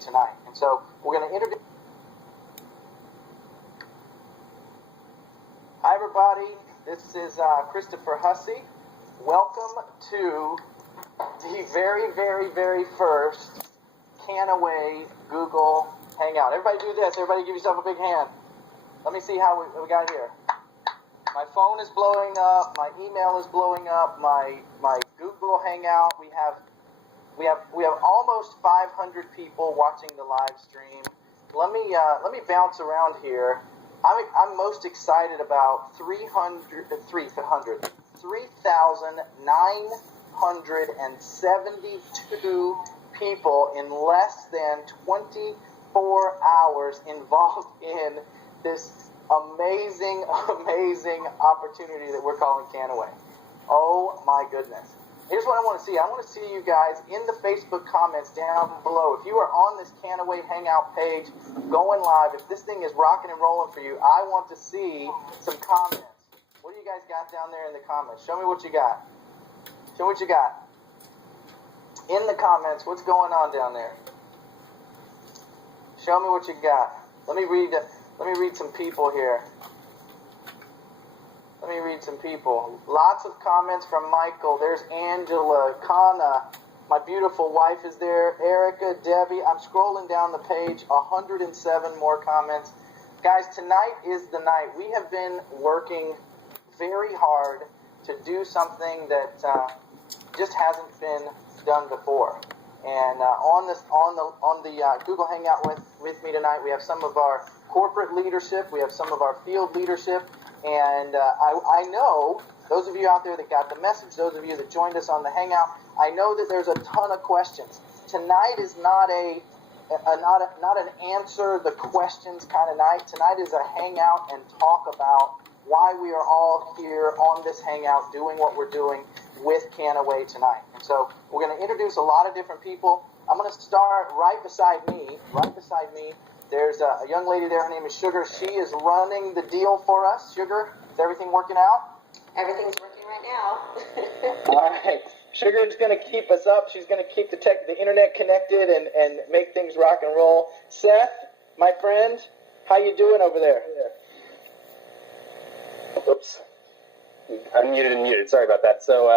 tonight. And so we're going to introduce... Hi, everybody. This is Christopher Hussey. Welcome to the very, very, very first Canaway Google Hangout. Everybody do this. Everybody give yourself a big hand. Let me see how we got here. My phone is blowing up. My email is blowing up. My Google Hangout. We have almost 500 people watching the live stream. Let me bounce around here. I'm most excited about 3,972 people in less than 24 hours involved in this amazing opportunity that we're calling Canaway. Oh my goodness. Here's what I want to see. I want to see you guys in the Facebook comments down below. If you are on this Canaway Hangout page going live, if this thing is rocking and rolling for you, I want to see some comments. What do you guys got down there in the comments? Show me what you got. Show me what you got. In the comments, what's going on down there? Show me what you got. Let me read some people here. Let me read some people. Lots of comments from Michael. There's Angela, Kana. My beautiful wife is there. Erica, Debbie. I'm scrolling down the page. 107 more comments. Guys, tonight is the night. We have been working very hard to do something that just hasn't been done before. And on the Google Hangout with me tonight, we have some of our corporate leadership. We have some of our field leadership. And I know, those of you out there that got the message, those of you that joined us on the Hangout, I know that there's a ton of questions. Tonight is not an answer the questions kind of night. Tonight is a hangout and talk about why we are all here on this hangout doing what we're doing with Canaway tonight. And so we're going to introduce a lot of different people. I'm going to start right beside me. There's a young lady there. Her name is Sugar. She is running the deal for us. Sugar, is everything working out? Everything's working right now. All right. Sugar's going to keep us up. She's going to keep the internet connected and make things rock and roll. Seth, my friend, how you doing over there? Oops. Unmuted. Sorry about that. So,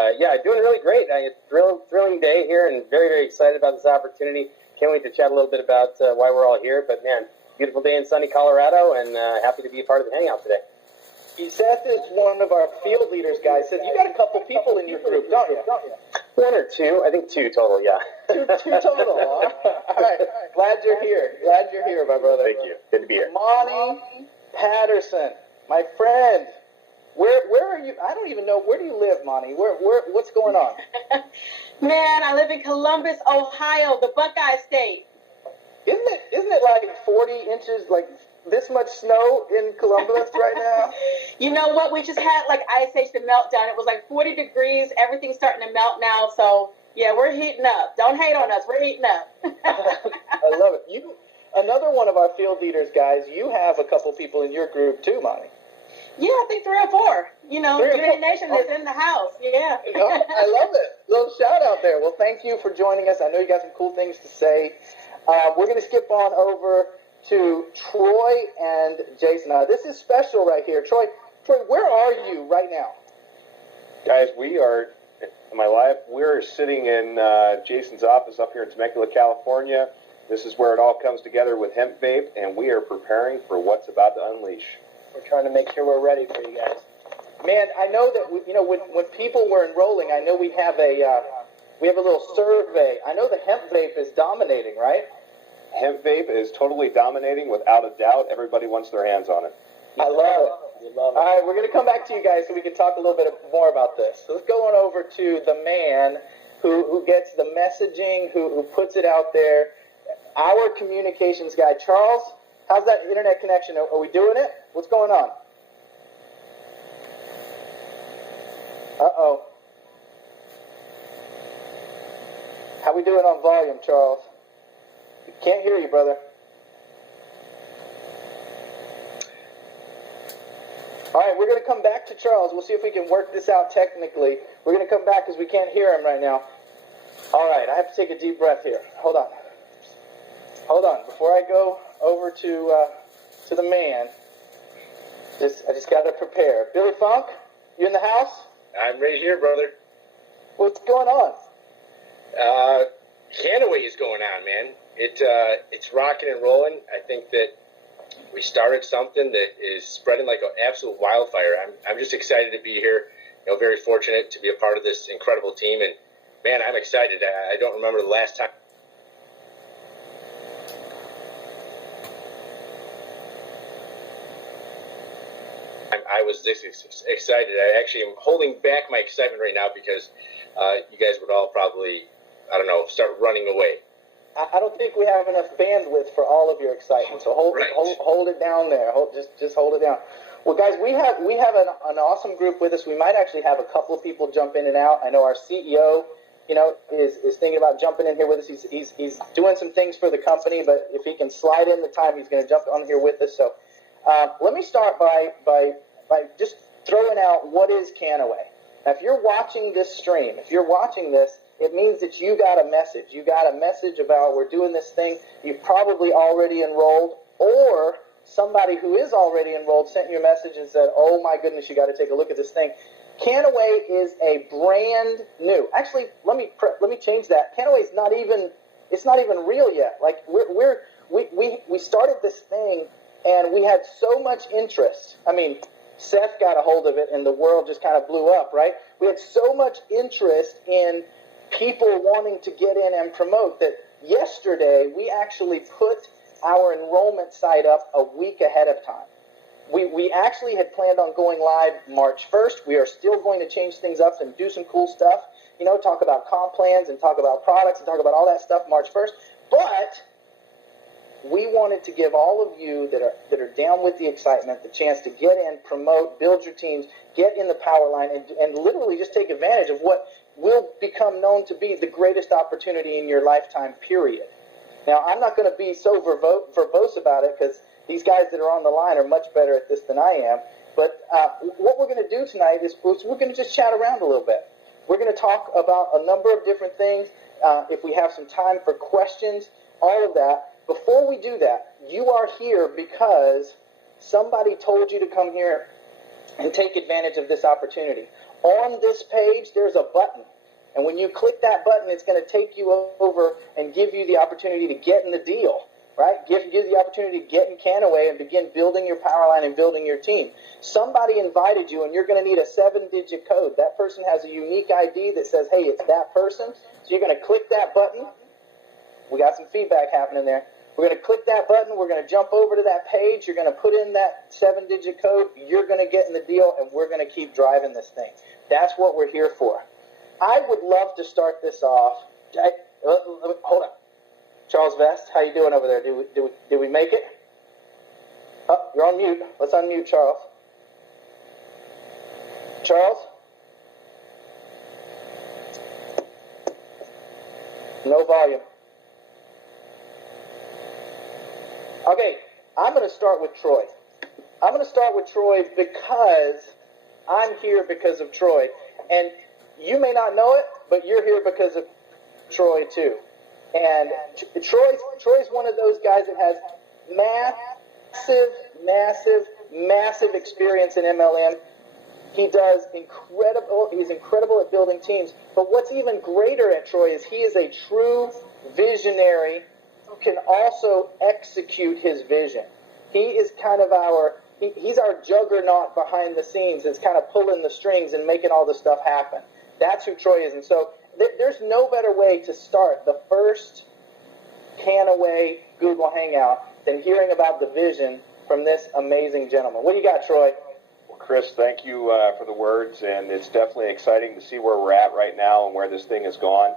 doing really great. Thrilling day here and very, very excited about this opportunity. Can't wait to chat a little bit about why we're all here. But, man, beautiful day in sunny Colorado and happy to be a part of the Hangout today. Seth is one of our field leaders, guys. Seth, you got a couple people in your group, don't you? One or two. I think two total, yeah. Two total, huh? All right. Glad you're here, my brother. Thank you. Good to be here. Monty Patterson, my friend. Where are you? I don't even know. Where do you live, Monty? What's going on? Man, I live in Columbus, Ohio, the Buckeye State. Isn't it like 40 inches, like this much snow in Columbus right now? You know what? We just had like Ice Age, the meltdown. It was like 40 degrees. Everything's starting to melt now. So, yeah, we're heating up. Don't hate on us. We're heating up. I love it. Another one of our field leaders, guys, you have a couple people in your group too, Monty. Yeah, I think 3 or 4. You know, Unity Nation is in the house. Yeah. I love it. Little shout out there. Well, thank you for joining us. I know you got some cool things to say. We're going to skip on over to Troy and Jason. This is special right here. Troy, where are you right now? Guys, we're sitting in Jason's office up here in Temecula, California. This is where it all comes together with hemp vape, and we are preparing for what's about to unleash. We're trying to make sure we're ready for you guys. Man, I know that when people were enrolling, I know we have a little survey. I know the hemp vape is dominating, right? Hemp vape is totally dominating, without a doubt. Everybody wants their hands on it. I love it. All right, we're going to come back to you guys so we can talk a little bit more about this. So let's go on over to the man who gets the messaging, who puts it out there. Our communications guy, Charles. How's that internet connection? Are we doing it? What's going on? Uh-oh. How we doing on volume, Charles? Can't hear you, brother. All right, we're going to come back to Charles. We'll see if we can work this out technically. We're going to come back because we can't hear him right now. All right, I have to take a deep breath here. Hold on. Hold on, before I go over to the man, I just got to prepare. Billy Funk, you in the house? I'm right here, brother. What's going on? Canaway is going on, man. It's rocking and rolling. I think that we started something that is spreading like an absolute wildfire. I'm just excited to be here. Very fortunate to be a part of this incredible team, and man, I'm excited. I don't remember the last time I was this excited. I actually am holding back my excitement right now because you guys would all probably, I don't know, start running away. I don't think we have enough bandwidth for all of your excitement, so hold it down there. Just hold it down. Well, guys, we have an awesome group with us. We might actually have a couple of people jump in and out. I know our CEO, is thinking about jumping in here with us. He's doing some things for the company, but if he can slide in the time, he's going to jump on here with us. So let me start by just throwing out what is Canaway. Now, if you're watching this stream, if you're watching this, it means that you got a message. You got a message about we're doing this thing. You've probably already enrolled, or somebody who is already enrolled sent you a message and said, oh my goodness, you got to take a look at this thing. Canaway is a brand new. Actually, let me change that. Canaway's not even real yet. Like we started this thing and we had so much interest. I mean, Seth got a hold of it and the world just kind of blew up, right? We had so much interest in people wanting to get in and promote that yesterday we actually put our enrollment site up a week ahead of time. We actually had planned on going live March 1st. We are still going to change things up and do some cool stuff, talk about comp plans and talk about products and talk about all that stuff March 1st. But we wanted to give all of you that are down with the excitement the chance to get in, promote, build your teams, get in the power line, and literally just take advantage of what will become known to be the greatest opportunity in your lifetime, period. Now, I'm not going to be so verbose about it because these guys that are on the line are much better at this than I am. But what we're going to do tonight is we're going to just chat around a little bit. We're going to talk about a number of different things. If we have some time for questions, all of that. Before we do that, you are here because somebody told you to come here and take advantage of this opportunity. On this page, there's a button. And when you click that button, it's going to take you over and give you the opportunity to get in the deal, right? Give you the opportunity to get in Canaway and begin building your power line and building your team. Somebody invited you, and you're going to need a 7-digit code. That person has a unique ID that says, hey, it's that person. So you're going to click that button. We got some feedback happening there. We're going to click that button. We're going to jump over to that page. You're going to put in that 7-digit code. You're going to get in the deal, and we're going to keep driving this thing. That's what we're here for. I would love to start this off. Hold on. Charles Vest, how you doing over there? Did we make it? Oh, you're on mute. Let's unmute Charles. Charles? No volume. Okay, I'm going to start with Troy. I'm going to start with Troy because I'm here because of Troy. And you may not know it, but you're here because of Troy too. And Troy's one of those guys that has massive experience in MLM. He's incredible at building teams. But what's even greater at Troy is he is a true visionary who can also execute his vision. He is kind of he's our juggernaut behind the scenes that's kind of pulling the strings and making all the stuff happen. That's who Troy is. And so there's no better way to start the first Canaway Google Hangout than hearing about the vision from this amazing gentleman. What do you got, Troy? Well, Chris, thank you for the words, and it's definitely exciting to see where we're at right now and where this thing has gone.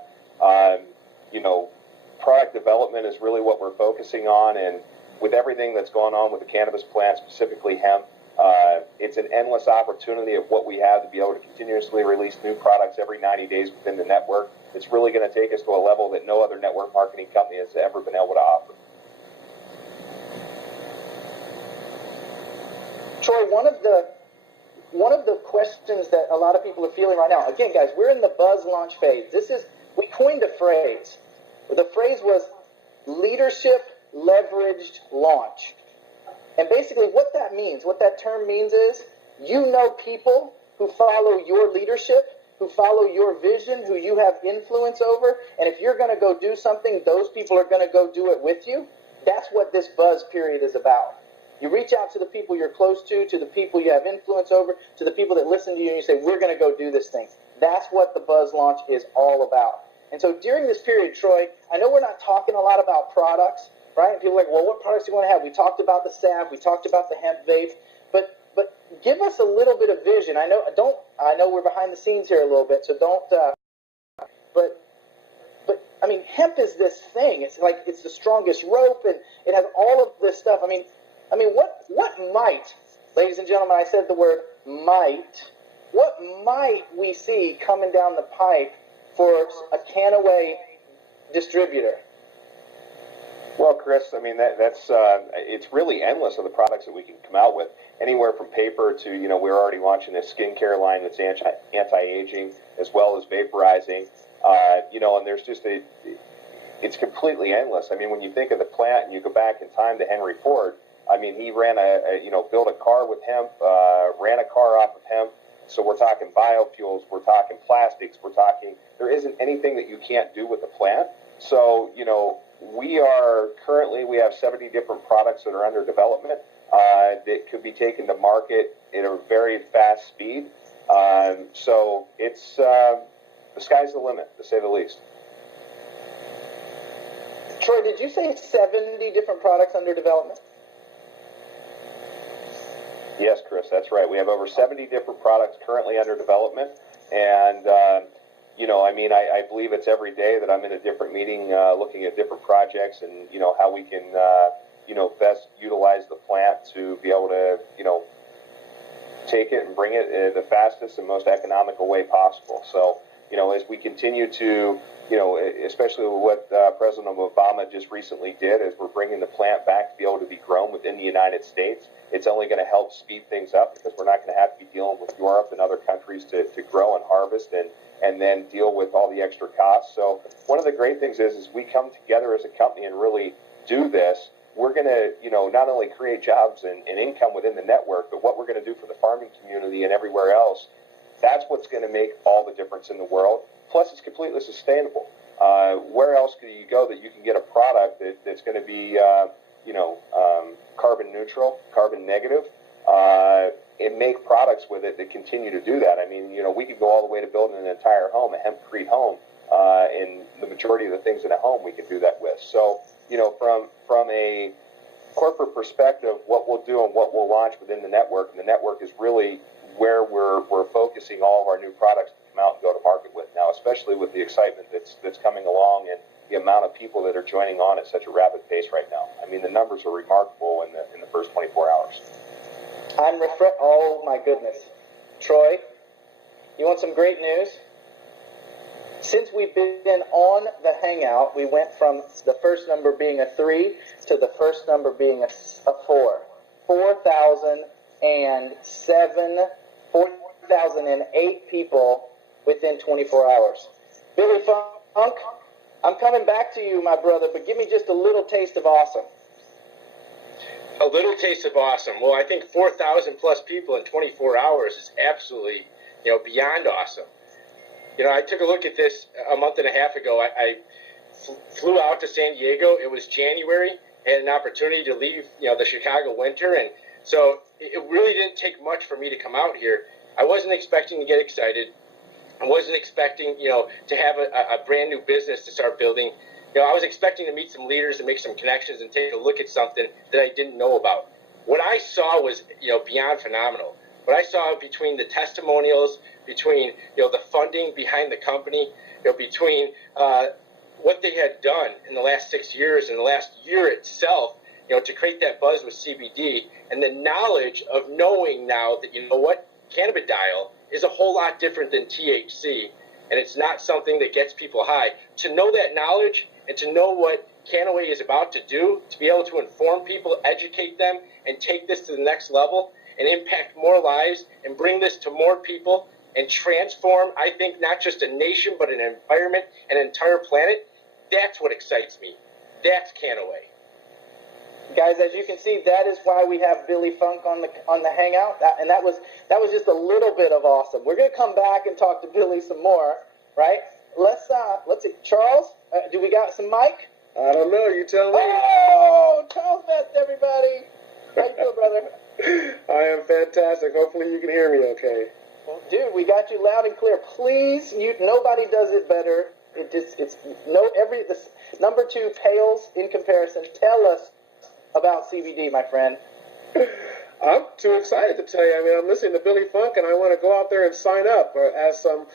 Product development is really what we're focusing on, and with everything that's going on with the cannabis plant, specifically hemp, it's an endless opportunity of what we have to be able to continuously release new products every 90 days within the network. It's really going to take us to a level that no other network marketing company has ever been able to offer. Troy, one of the questions that a lot of people are feeling right now, again, guys, we're in the buzz launch phase. We coined a phrase. The phrase was leadership leveraged launch. And basically what that term means is, you know people who follow your leadership, who follow your vision, who you have influence over, and if you're going to go do something, those people are going to go do it with you. That's what this buzz period is about. You reach out to the people you're close to the people you have influence over, to the people that listen to you, and you say, we're going to go do this thing. That's what the buzz launch is all about. And so during this period, Troy, I know we're not talking a lot about products, right? And people are like, well, what products do you want to have? We talked about the salve, we talked about the hemp vape, but give us a little bit of vision. I know we're behind the scenes here a little bit, so don't. But I mean, hemp is this thing. It's like it's the strongest rope, and it has all of this stuff. I mean, what might, ladies and gentlemen, I said the word might. What might we see coming down the pipe for a Canaway distributor? Well, Chris, I mean, that's it's really endless of the products that we can come out with. Anywhere from paper to, we're already launching a skincare line that's anti-aging, as well as vaporizing, and there's just it's completely endless. I mean, when you think of the plant and you go back in time to Henry Ford, I mean, he ran built a car with hemp, ran a car off of hemp. So we're talking biofuels, we're talking plastics, there isn't anything that you can't do with the plant. So, we have 70 different products that are under development that could be taken to market at a very fast speed. So it's the sky's the limit, to say the least. Troy, did you say 70 different products under development? Yes, Chris, that's right. We have over 70 different products currently under development, and I believe it's every day that I'm in a different meeting looking at different projects and, how we can, best utilize the plant to be able to, take it and bring it in the fastest and most economical way possible. So, as we continue to, especially with what President Obama just recently did, as we're bringing the plant back to be able to be grown within the United States, it's only going to help speed things up because we're not going to have to be dealing with Europe and other countries to grow and harvest and then deal with all the extra costs. So one of the great things is we come together as a company and really do this. We're going to, not only create jobs and income within the network, but what we're going to do for the farming community and everywhere else, that's what's going to make all the difference in the world. Plus, it's completely sustainable. Where else could you go that you can get a product that's going to be, carbon neutral, carbon negative, and make products with it that continue to do that? I mean, we could go all the way to building an entire home, a hempcrete home, and the majority of the things in a home we can do that with. So, from a corporate perspective, what we'll do and what we'll launch within the network, and the network is really where we're focusing all of our new products to come out and go to market with now, especially with the excitement that's coming along and the amount of people that are joining on at such a rapid pace right now. I mean, the numbers are remarkable in the first 24 hours. Oh my goodness. Troy, you want some great news? Since we've been on the Hangout, we went from the first number being a 3 to the first number being a 4. 4,008 people within 24 hours. Billy Funk, I'm coming back to you, my brother, but give me just a little taste of awesome. A little taste of awesome. Well, I think 4,000 plus people in 24 hours is absolutely, beyond awesome. I took a look at this a month and a half ago. I flew out to San Diego. It was January. I had an opportunity to leave, the Chicago winter, and so it really didn't take much for me to come out here. I wasn't expecting to get excited. I wasn't expecting, to have a brand new business to start building. I was expecting to meet some leaders and make some connections and take a look at something that I didn't know about. What I saw was, beyond phenomenal. What I saw between the testimonials, between, the funding behind the company, between what they had done in the last 6 years and the last year itself, to create that buzz with CBD, and the knowledge of knowing now that, cannabidiol is a whole lot different than THC, and it's not something that gets people high. To know that knowledge and to know what Canaway is about to do, to be able to inform people, educate them, and take this to the next level and impact more lives and bring this to more people and transform, I think, not just a nation, but an environment, an entire planet, that's what excites me. That's Canaway. Guys, as you can see, that is why we have Billy Funk on the hangout, and that was just a little bit of awesome. We're gonna come back and talk to Billy some more, right? Let's see. Charles, do we got some mic? I don't know. You tell me. Oh, Charles Best, everybody. How you doing, brother? I am fantastic. Hopefully you can hear me okay. Dude, we got you loud and clear. Please, nobody does it better. Number 2 pales in comparison. Tell us about CBD, my friend. I'm too excited to tell you. I mean, I'm listening to Billy Funk, and I want to go out there and sign up as some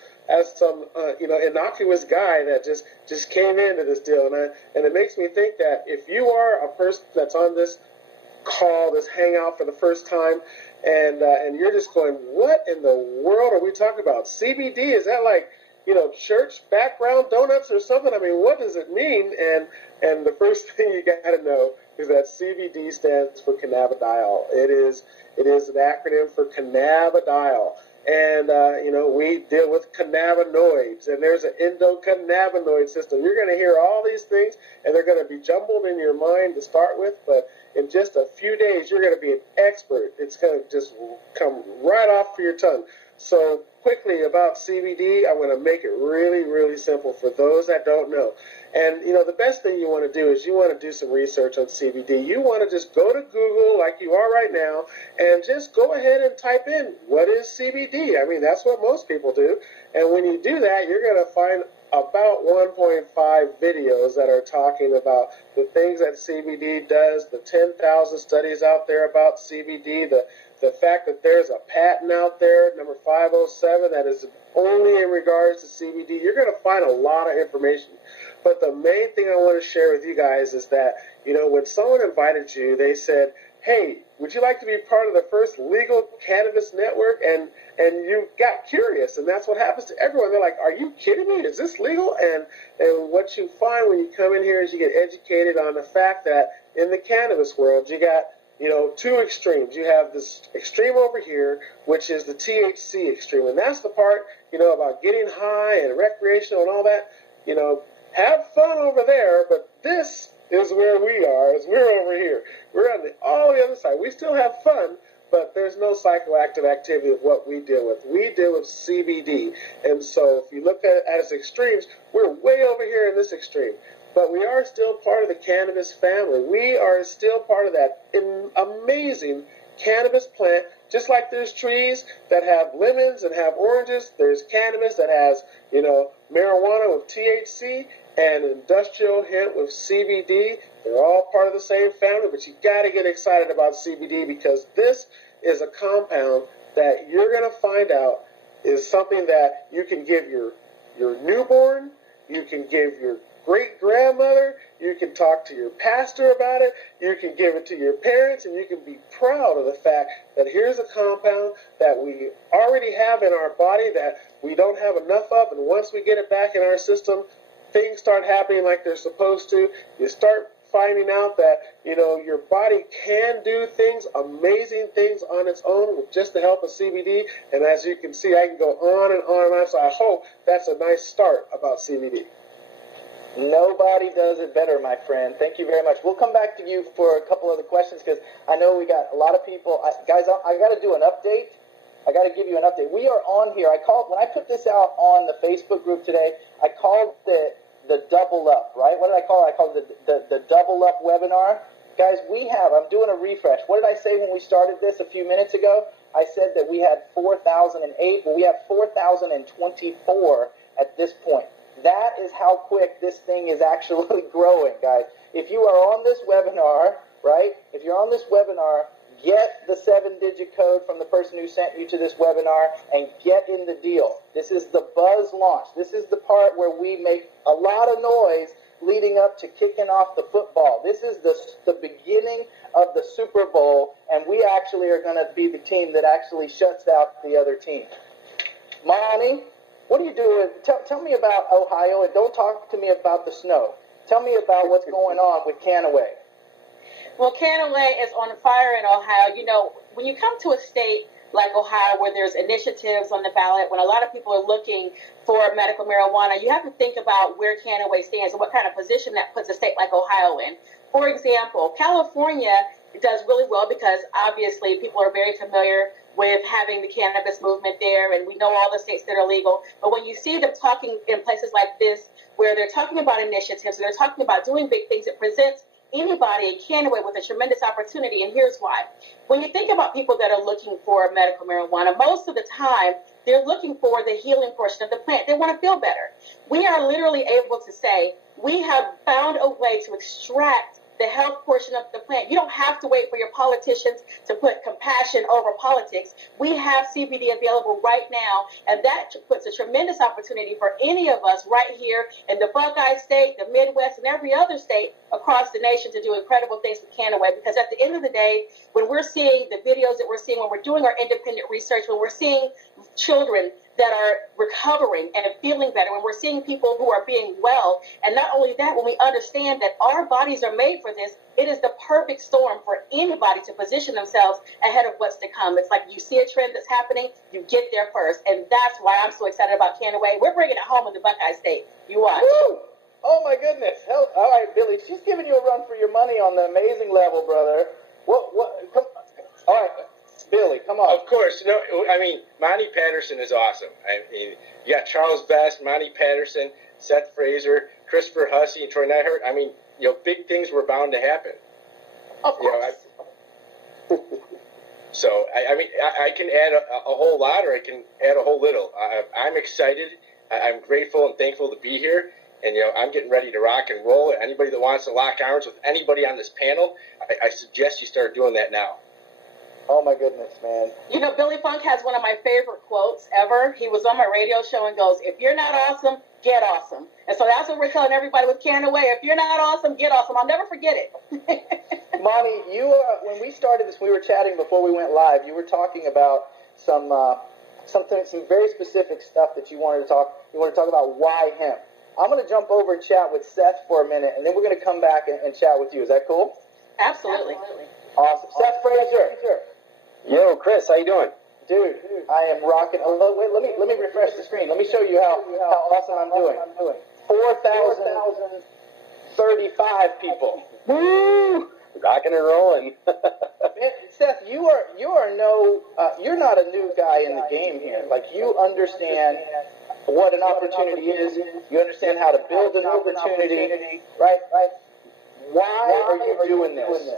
innocuous guy that just came into this deal, and it makes me think that if you are a person that's on this call, this hangout for the first time, and you're just going, what in the world are we talking about? CBD, is that like, church background donuts or something? I mean, what does it mean? And the first thing you got to know is that CBD stands for cannabidiol. It is an acronym for cannabidiol. And, we deal with cannabinoids, and there's an endocannabinoid system. You're going to hear all these things, and they're going to be jumbled in your mind to start with, but in just a few days, you're going to be an expert. It's going to just come right off your tongue. So quickly about CBD, I'm going to make it really, really simple for those that don't know. And, the best thing you want to do is you want to do some research on CBD. You want to just go to Google like you are right now and just go ahead and type in, what is CBD? I mean, that's what most people do. And when you do that, you're going to find about 1.5 videos that are talking about the things that CBD does, the 10,000 studies out there about CBD, the fact that there's a patent out there, number 507, that is only in regards to CBD. You're going to find a lot of information. But the main thing I want to share with you guys is that, when someone invited you, they said, hey, would you like to be part of the first legal cannabis network? And you got curious, and that's what happens to everyone. They're like, are you kidding me? Is this legal? And what you find when you come in here is you get educated on the fact that in the cannabis world, you got, 2 extremes. You have this extreme over here, which is the THC extreme. And that's the part, about getting high and recreational and all that. Have fun over there, but this is where we are, as we're over here. We're on all the other side. We still have fun, but there's no psychoactive activity of what we deal with. We deal with CBD. And so if you look at it as extremes, we're way over here in this extreme. But we are still part of the cannabis family. We are still part of that amazing cannabis plant. Just like there's trees that have lemons and have oranges, there's cannabis that has, marijuana with THC and industrial hemp with CBD. They're all part of the same family, but you got to get excited about CBD because this is a compound that you're going to find out is something that you can give your newborn, you can give your great-grandmother, you can talk to your pastor about it, you can give it to your parents, and you can be proud of the fact that here's a compound that we already have in our body that we don't have enough of, and once we get it back in our system, things start happening like they're supposed to. You start finding out that, your body can do things, amazing things on its own with just the help of CBD, and as you can see, I can go on and on and on, so I hope that's a nice start about CBD. Nobody does it better, my friend. Thank you very much. We'll come back to you for a couple other questions because I know we got a lot of people. Guys, I got to do an update. I got to give you an update. We are on here. When I put this out on the Facebook group today, I called the double up, right? What did I call it? I called it the double up webinar. Guys, I'm doing a refresh. What did I say when we started this a few minutes ago? I said that we had 4,008. Well, we have 4,024 at this point. That is how quick this thing is actually growing, guys. If you are on this webinar, right? If you're on this webinar, get the 7-digit code from the person who sent you to this webinar and get in the deal. This is the buzz launch. This is the part where we make a lot of noise leading up to kicking off the football. This is the beginning of the Super Bowl, and we actually are going to be the team that actually shuts out the other team. Mommy, what are you doing? Tell me about Ohio, and don't talk to me about the snow. Tell me about what's going on with Canaway. Well, Canaway is on fire in Ohio. When you come to a state like Ohio where there's initiatives on the ballot, when a lot of people are looking for medical marijuana, you have to think about where Canaway stands and what kind of position that puts a state like Ohio in. For example, California does really well because obviously people are very familiar with having the cannabis movement there, and we know all the states that are legal. But when you see them talking in places like this, where they're talking about initiatives, they're talking about doing big things, it presents anybody in Canada with a tremendous opportunity. And here's why. When you think about people that are looking for medical marijuana, most of the time, they're looking for the healing portion of the plant. They want to feel better. We are literally able to say, we have found a way to extract the health portion of the plant. You don't have to wait for your politicians to put compassion over politics. We have CBD available right now, and that puts a tremendous opportunity for any of us right here in the Buckeye State, the Midwest, and every other state across the nation to do incredible things with Canaway. Because at the end of the day, when we're seeing the videos that we're seeing, when we're doing our independent research, when we're seeing children that are recovering and feeling better, when we're seeing people who are being well, and not only that, when we understand that our bodies are made for this, it is the perfect storm for anybody to position themselves ahead of what's to come. It's like you see a trend that's happening, you get there first, and that's why I'm so excited about Canaway. We're bringing it home in the Buckeye State. You watch. Woo! Oh my goodness! Hell, all right, Billy, she's giving you a run for your money on the amazing level, brother. Come, all right. Billy, come on. Of course. No, I mean, Monty Patterson is awesome. I mean, you got Charles Best, Monty Patterson, Seth Fraser, Christopher Hussey, and Troy Neihart. I mean, big things were bound to happen. Of course. So, I mean, I can add a whole lot, or I can add a whole little. I'm excited. I'm grateful and thankful to be here. And, I'm getting ready to rock and roll. Anybody that wants to lock arms with anybody on this panel, I suggest you start doing that now. Oh my goodness, man. Billy Funk has one of my favorite quotes ever. He was on my radio show and goes, if you're not awesome, get awesome. And so that's what we're telling everybody with Canaway. If you're not awesome, get awesome. I'll never forget it. Monty, when we started this, we were chatting before we went live. You were talking about some very specific stuff that you wanted to talk about. Why him? I'm going to jump over and chat with Seth for a minute, and then we're going to come back and chat with you. Is that cool? Absolutely. Awesome. Seth Fraser. Yo, Chris, how you doing? Dude, I am rocking. Oh, wait, let me refresh the screen. Let me show you how awesome I'm doing. 4,035 people. Woo! Rocking and rolling. Man, Seth, you're not a new guy in the game here. Like, you understand what an opportunity is. You understand how to build an opportunity, right? Why are you doing this?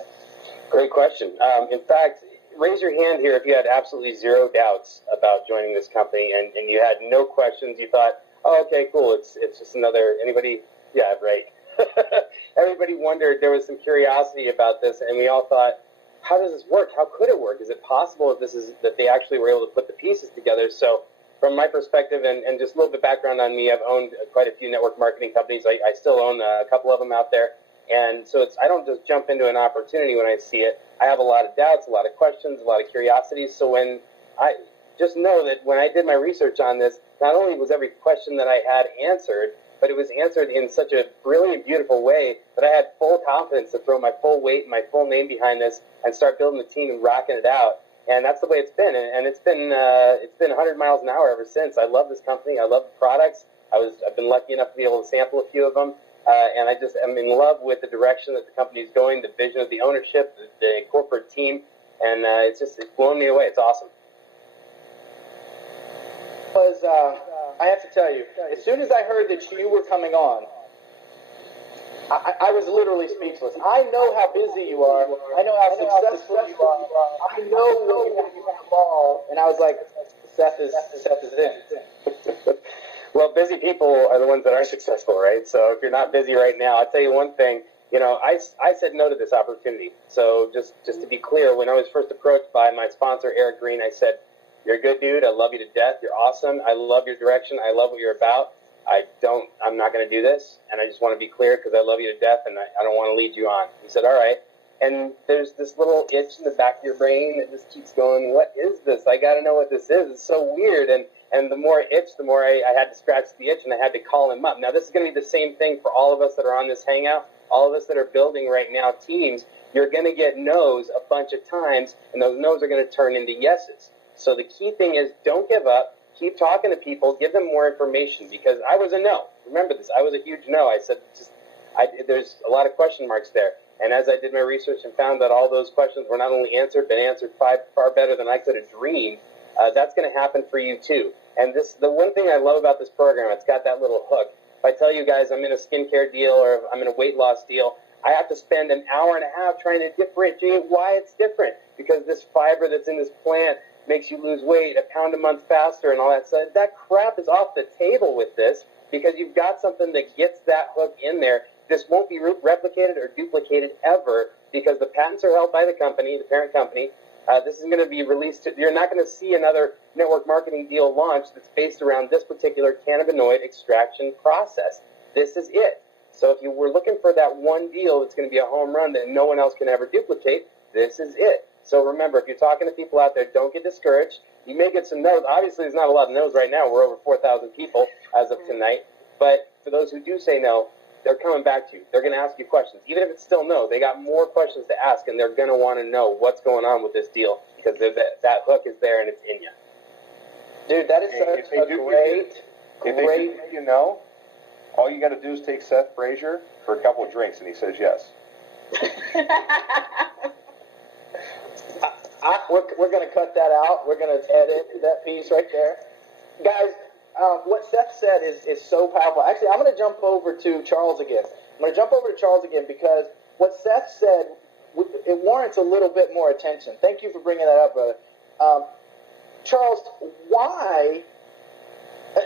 Great question. In fact, raise your hand here if you had absolutely zero doubts about joining this company and you had no questions. You thought, oh, okay, cool. It's just another, anybody? Yeah, right. Everybody wondered, there was some curiosity about this, and we all thought, how does this work? How could it work? Is it possible that they actually were able to put the pieces together? So from my perspective, and just a little bit of background on me, I've owned quite a few network marketing companies. I still own a couple of them out there. And so I don't just jump into an opportunity when I see it. I have a lot of doubts, a lot of questions, a lot of curiosities. So when I just know that when I did my research on this, not only was every question that I had answered, but it was answered in such a brilliant, beautiful way that I had full confidence to throw my full weight and my full name behind this and start building the team and rocking it out. And that's the way it's been. And it's been 100 miles an hour ever since. I love this company. I love the products. I've been lucky enough to be able to sample a few of them. And I just am in love with the direction that the company is going, the vision of the ownership, the corporate team, and it's blown me away. It's awesome. I have to tell you, as soon as I heard that you were coming on, I was literally speechless. I know how busy you are. I know how successful you are. I know what you have involved, and I was like, Seth is in. Well, busy people are the ones that are successful, right? So if you're not busy right now, I'll tell you one thing, I said no to this opportunity. So just to be clear, when I was first approached by my sponsor, Eric Green, I said, you're a good dude. I love you to death. You're awesome. I love your direction. I love what you're about. I'm not going to do this. And I just want to be clear because I love you to death and I don't want to lead you on. He said, all right. And there's this little itch in the back of your brain that just keeps going, what is this? I got to know what this is. It's so weird. And the more itch, the more I had to scratch the itch and I had to call him up. Now, this is going to be the same thing for all of us that are on this hangout, all of us that are building right now teams. You're going to get no's a bunch of times, and those no's are going to turn into yeses. So the key thing is don't give up. Keep talking to people. Give them more information because I was a no. Remember this. I was a huge no. I said there's a lot of question marks there. And as I did my research and found that all those questions were not only answered, but answered far better than I could have dreamed, that's going to happen for you too. And the one thing I love about this program, it's got that little hook. If I tell you guys I'm in a skincare deal or I'm in a weight loss deal, I have to spend an hour and a half trying to differentiate why it's different. Because this fiber that's in this plant makes you lose weight a pound a month faster and all that stuff. That crap is off the table with this because you've got something that gets that hook in there. This won't be replicated or duplicated ever because the patents are held by the company, the parent company. This is going to be released. You're not going to see another network marketing deal launch that's based around this particular cannabinoid extraction process. This is it. So if you were looking for that one deal that's going to be a home run that no one else can ever duplicate, this is it. So remember, if you're talking to people out there, don't get discouraged. You may get some no's. Obviously, there's not a lot of no's right now. We're over 4,000 people as of tonight. But for those who do say no, they're coming back to you. They're going to ask you questions. Even if it's still no, they got more questions to ask, and they're going to want to know what's going on with this deal because that hook is there and it's in you. Dude, that is such a great. If they do say you know, all you got to do is take Seth Frazier for a couple of drinks, and he says yes. We're going to cut that out. We're going to edit that piece right there. Guys, what Seth said is so powerful. Actually, I'm going to jump over to Charles again. Because what Seth said, it warrants a little bit more attention. Thank you for bringing that up, brother. Charles, why?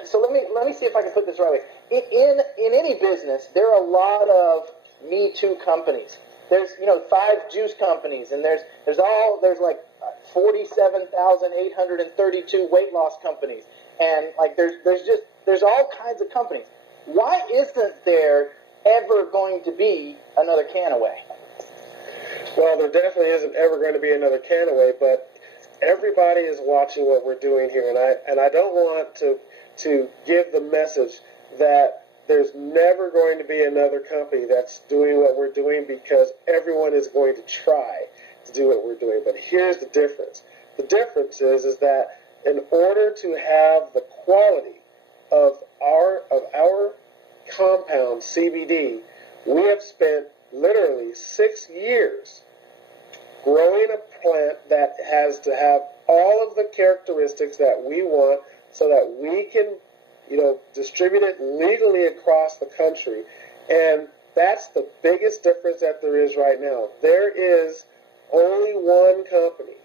So let me see if I can put this right way. In any business, there are a lot of Me Too companies. There's 5 juice companies, and there's like 47,832 weight loss companies, and like there's all kinds of companies. Why isn't there ever going to be another Canaway? Well, there definitely isn't ever going to be another Canaway, but everybody is watching what we're doing here, and I don't want to give the message that there's never going to be another company that's doing what we're doing because everyone is going to try to do what we're doing. But here's the difference. The difference is that in order to have the quality of our compound CBD, we have spent literally 6 years growing a plant that has to have all of the characteristics that we want so that we can distribute it legally across the country. And that's the biggest difference that there is right now. There is only one company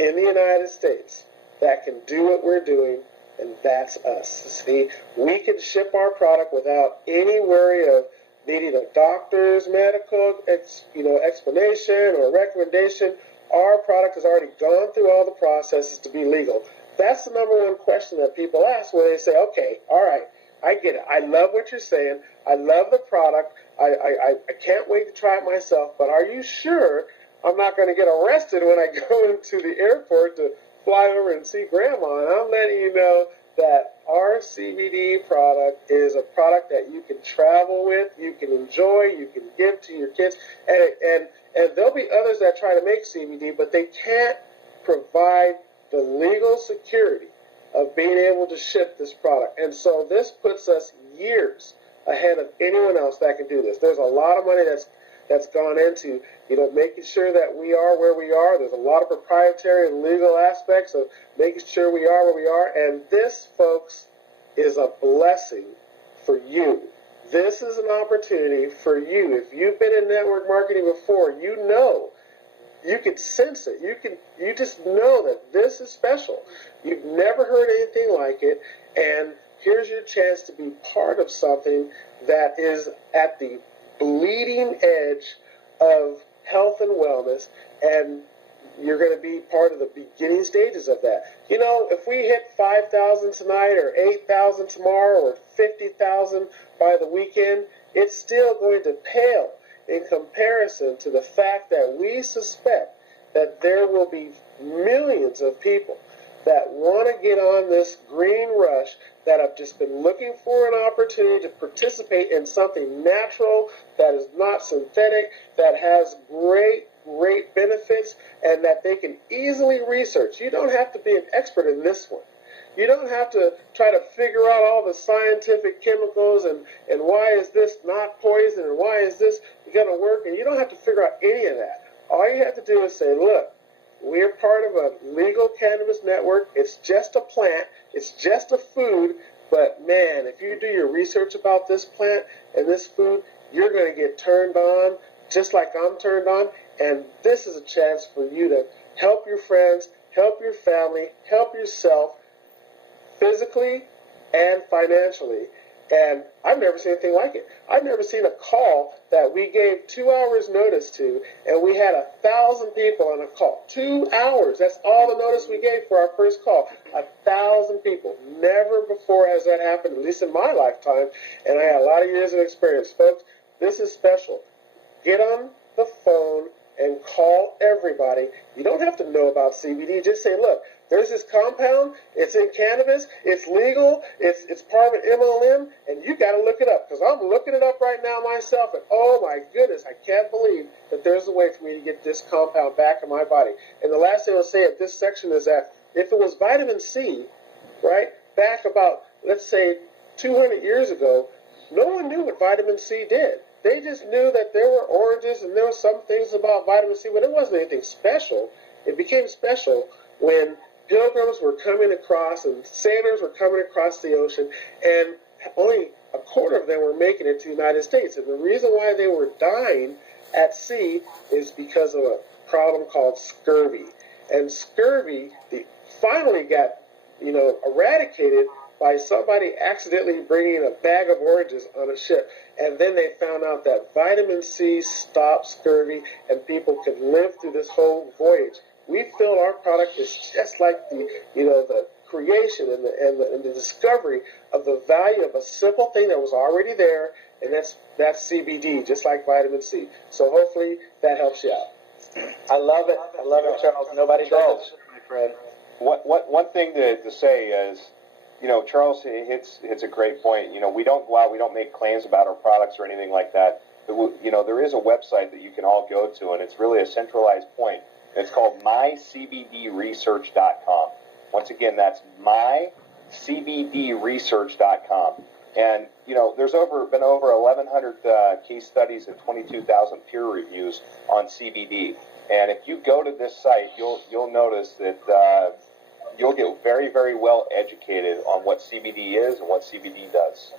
in the United States that can do what we're doing, and that's us. See, we can ship our product without any worry of needing a doctor's medical explanation or recommendation. Our product has already gone through all the processes to be legal. That's the number one question that people ask when they say, okay, all right, I get it. I love what you're saying. I love the product. I can't wait to try it myself, but are you sure I'm not going to get arrested when I go into the airport to fly over and see Grandma? And I'm letting you know that our CBD product is a product that you can travel with, you can enjoy, you can give to your kids, and there'll be others that try to make CBD, but they can't provide the legal security of being able to ship this product. And so this puts us years ahead of anyone else that can do this. There's a lot of money that's gone into making sure that we are where we are. There's a lot of proprietary and legal aspects of making sure we are where we are. And this, folks, is a blessing for you. This is an opportunity for you. If you've been in network marketing before, you can sense it. You just know that this is special. You've never heard anything like it, and here's your chance to be part of something that is at the bleeding edge of health and wellness, and you're going to be part of the beginning stages of that. If we hit 5,000 tonight or 8,000 tomorrow or 50,000 by the weekend, it's still going to pale in comparison to the fact that we suspect that there will be millions of people that want to get on this green rush, that have just been looking for an opportunity to participate in something natural, that is not synthetic, that has great benefits, and that they can easily research. You don't have to be an expert in this one. You don't have to try to figure out all the scientific chemicals and why is this not poison and why is this going to work, and you don't have to figure out any of that. All you have to do is say, look, we're part of a legal cannabis network. It's just a plant. It's just a food. But, man, if you do your research about this plant and this food, you're going to get turned on just like I'm turned on. And this is a chance for you to help your friends, help your family, help yourself physically and financially. And I've never seen anything like it. I've never seen a call that we gave 2 hours notice to, and we had 1,000 people on a call. 2 hours. That's all the notice we gave for our first call. 1,000 people. Never before has that happened, at least in my lifetime. And I had a lot of years of experience. Folks, this is special. Get on the phone and call everybody. You don't have to know about CBD. Just say, look, there's this compound. It's in cannabis. It's legal. It's part of an MLM, and you got to look it up, because I'm looking it up right now myself, and oh my goodness, I can't believe that there's a way for me to get this compound back in my body. And the last thing I'll say at this section is that if it was vitamin C, right, back about, let's say, 200 years ago, no one knew what vitamin C did. They just knew that there were oranges and there were some things about vitamin C, but it wasn't anything special. It became special when pilgrims were coming across and sailors were coming across the ocean, and only a quarter of them were making it to the United States. And the reason why they were dying at sea is because of a problem called scurvy. And scurvy finally got, eradicated by somebody accidentally bringing a bag of oranges on a ship. And then they found out that vitamin C stopped scurvy, and people could live through this whole voyage. We feel our product is just like the creation and the discovery of the value of a simple thing that was already there, and that's CBD, just like vitamin C. So hopefully that helps you out. I love it. I love it, Charles. Nobody does it, my friend. One thing to say is, Charles hits a great point. We don't go out, we don't make claims about our products or anything like that. But there is a website that you can all go to, and it's really a centralized point. It's called mycbdresearch.com. Once again, that's mycbdresearch.com. And, there's been over 1,100 case studies and 22,000 peer reviews on CBD. And if you go to this site, you'll notice that you'll get very, very well educated on what CBD is and what CBD does.